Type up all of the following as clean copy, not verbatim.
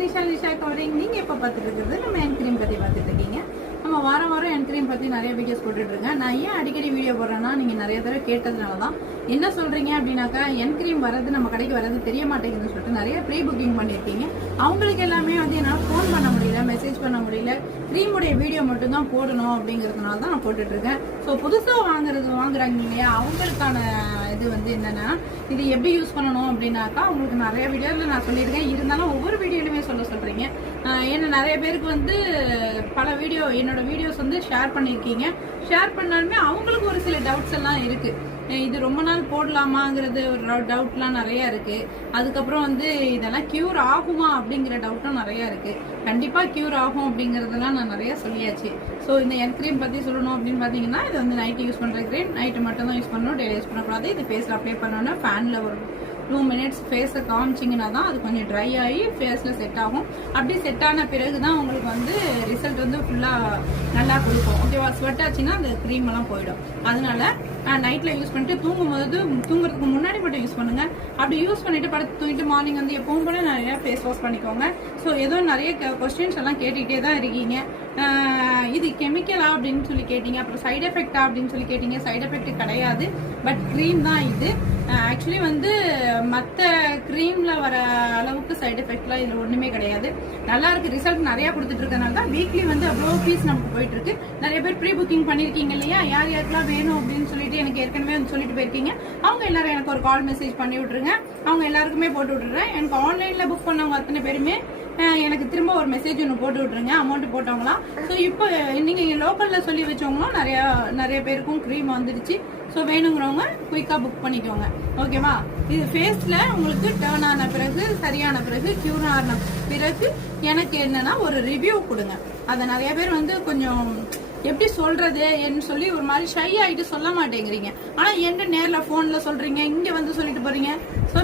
Nisha covering. நீங்க எப்ப பார்த்துட்டு இருக்கிறது நம்ம என் கிரீம் பத்தி பார்த்துட்டு இருக்கீங்க. நம்ம வாரம் என் கிரீம் பத்தி நிறைய வீடியோஸ் போட்டுட்டு இருக்கேன். நான் ஏன் அடிக்கடி வீடியோ போடுறேன்னா நீங்க நிறைய தடவை கேட்டதுனாலதான். என்ன சொல்றீங்க அப்படின்னாக்கா என் கிரீம் வர்றது நம்ம கடைக்கு வர்றது தெரிய மாட்டேங்குதுன்னு சொல்லிட்டு நிறைய ப்ரீ புக்கிங் பண்ணிருக்கீங்க. அவங்களுக்கு எல்லாமே என்னால் ஃபோன் பண்ண முடியல, மெசேஜ் பண்ண முடியல. கிரீமுடைய வீடியோ மட்டும் தான் போடணும் அப்படிங்கறதுனால தான் நான் போட்டுட்டு இருக்கேன். ஸோ புதுசா வாங்குறாங்க இல்லையா, அவங்களுக்கான இது என்னன்னா இது எப்படி யூஸ் பண்ணணும் அப்படின்னாக்கா உங்களுக்கு நிறைய வீடியோல நான் சொல்லியிருக்கேன். இருந்தாலும் ஒவ்வொரு வீடியோலுமே சொல்றீங்க. ஏன்னா நிறைய பேருக்கு பல வீடியோ என்னோட வீடியோஸ் ஷேர் பண்ணிருக்கீங்க. ஷேர் பண்ணாலுமே அவங்களுக்கு ஒரு சில டவுட்ஸ் எல்லாம் இருக்கு. இது ரொம்ப நாள் போடலாமாங்கிறது ஒரு டவுட்லாம் நிறைய இருக்கு. அதுக்கப்புறம் இதெல்லாம் கியூர் ஆகுமா அப்படிங்கிற டவுட்டும் நிறைய இருக்கு. கண்டிப்பா கியூர் ஆகும் அப்படிங்கறதெல்லாம் நான் நிறைய சொல்லியாச்சு. ஸோ இந்த என் கிரீம் பத்தி சொல்லணும் அப்படின்னு பாத்தீங்கன்னா இது நைட்டு யூஸ் பண்ற கிரீம். நைட்டு மட்டும் தான் யூஸ் பண்ணணும், டெய்லி யூஸ் பண்ணக்கூடாது. இது ஃபேஸ்ல அப்ளை பண்ணோன்னா ஃபேன்ல ஒரு 2 minutes ஃபேஸை காமிச்சிங்கன்னா தான் அது கொஞ்சம் ட்ரை ஆகி ஃபேஸில் செட் ஆகும். அப்படி செட் ஆன பிறகு தான் உங்களுக்கு ரிசல்ட் ஃபுல்லாக நல்லா கொடுக்கும். ஓகேவா? ஸ்வெட் ஆச்சுன்னா அந்த க்ரீம் எல்லாம் போயிடும். அதனால நைட்டில் யூஸ் பண்ணிட்டு தூங்குறதுக்கு முன்னாடி மட்டும் யூஸ் பண்ணுங்க. அப்படி யூஸ் பண்ணிட்டு படுத்து தூங்கிட்டு மார்னிங் எப்பவும் கூட நிறைய ஃபேஸ் வாஷ் பண்ணிக்கோங்க. ஸோ ஏதோ நிறைய கொஸ்டின்ஸ் எல்லாம் கேட்டுக்கிட்டே தான் இருக்கீங்க. இது கெமிக்கலா அப்படின்னு சொல்லி கேட்டீங்க, அப்புறம் சைட் எஃபெக்டா அப்படின்னு சொல்லி கேட்டீங்க. சைட் எஃபெக்ட் கிடையாது, பட் க்ரீம் தான் இது. ஆக்சுவலி மற்ற கிரீம்ல வர அளவுக்கு சைட் எஃபெக்ட்லாம் இதுல ஒண்ணுமே கிடையாது. நல்லா இருக்கு, ரிசல்ட் நிறைய கொடுத்துட்டு இருக்கனால தான் வீக்லி அவ்வளோ பீஸ் நமக்கு போயிட்டு இருக்கு. நிறைய பேர் ப்ரீ புக்கிங் பண்ணிருக்கீங்க இல்லையா, யார் யாருக்கெல்லாம் வேணும் அப்படின்னு சொல்லிட்டு எனக்கு ஏற்கனவே சொல்லிட்டு போயிருக்கீங்க. அவங்க எல்லாரும் எனக்கு ஒரு கால் மெசேஜ் பண்ணி விட்டுருங்க. அவங்க எல்லாருக்குமே போட்டு விட்டுறேன். எனக்கு ஆன்லைன்ல புக் பண்ணவங்க அத்தனை பேருமே எனக்கு திரும்ப ஒரு மெசேஜ் ஒன்று போட்டு விட்டுருங்க, அமௌண்ட் போட்டவங்களாம். ஸோ இப்போ நீங்க லோக்கல்ல சொல்லி வச்சவங்களும் நிறைய பேருக்கும் க்ரீம் வந்துடுச்சு. ஸோ வேணுங்கிறவங்க குயிக்கா புக் பண்ணிக்கோங்க. ஓகேவா? இது ஃபேஸ்ல உங்களுக்கு டர்ன் ஆன பிறகு, சரியான பிறகு, கியூர் ஆன பிறகு எனக்கு என்னன்னா ஒரு ரிவ்யூ கொடுங்க. அதை நிறைய பேர் கொஞ்சம் எப்படி சொல்றது சொல்லி ஒரு மாதிரி ஷை ஆயிட்டு சொல்ல மாட்டேங்கிறீங்க. ஆனா என்ன நேர்ல போன்ல சொல்றீங்க, இங்க சொல்லிட்டு போறீங்க. ஸோ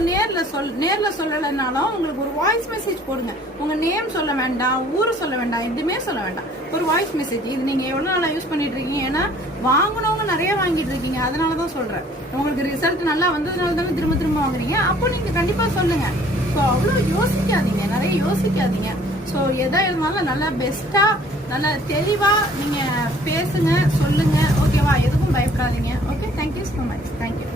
நேர்ல சொல்லலைன்னாலும் உங்களுக்கு ஒரு வாய்ஸ் மெசேஜ் போடுங்க. உங்க நேம் சொல்ல வேண்டாம், ஊரு சொல்ல வேண்டாம், எதுவுமே சொல்ல வேண்டாம். ஒரு வாய்ஸ் மெசேஜ். இது நீங்க எவ்வளவு நாளா யூஸ் பண்ணிட்டு இருக்கீங்க? ஏன்னா வாங்கினவங்க நிறைய வாங்கிட்டு இருக்கீங்க, அதனாலதான் சொல்றேன். உங்களுக்கு ரிசல்ட் நல்லா வந்ததுனால தானே திரும்ப வாங்குறீங்க. அப்போ நீங்க கண்டிப்பா சொல்லுங்க. ஸோ அவ்வளவு யோசிக்காதீங்க, நிறைய யோசிக்காதீங்க. ஸோ எதா இருந்தாலும் நல்லா பெஸ்டா, நல்லா தெளிவா நீங்க பேசுங்க, சொல்லுங்க. ஓகேவா? எதுக்கும் பயப்படாதீங்க. Okay, thank you so much. Thank you.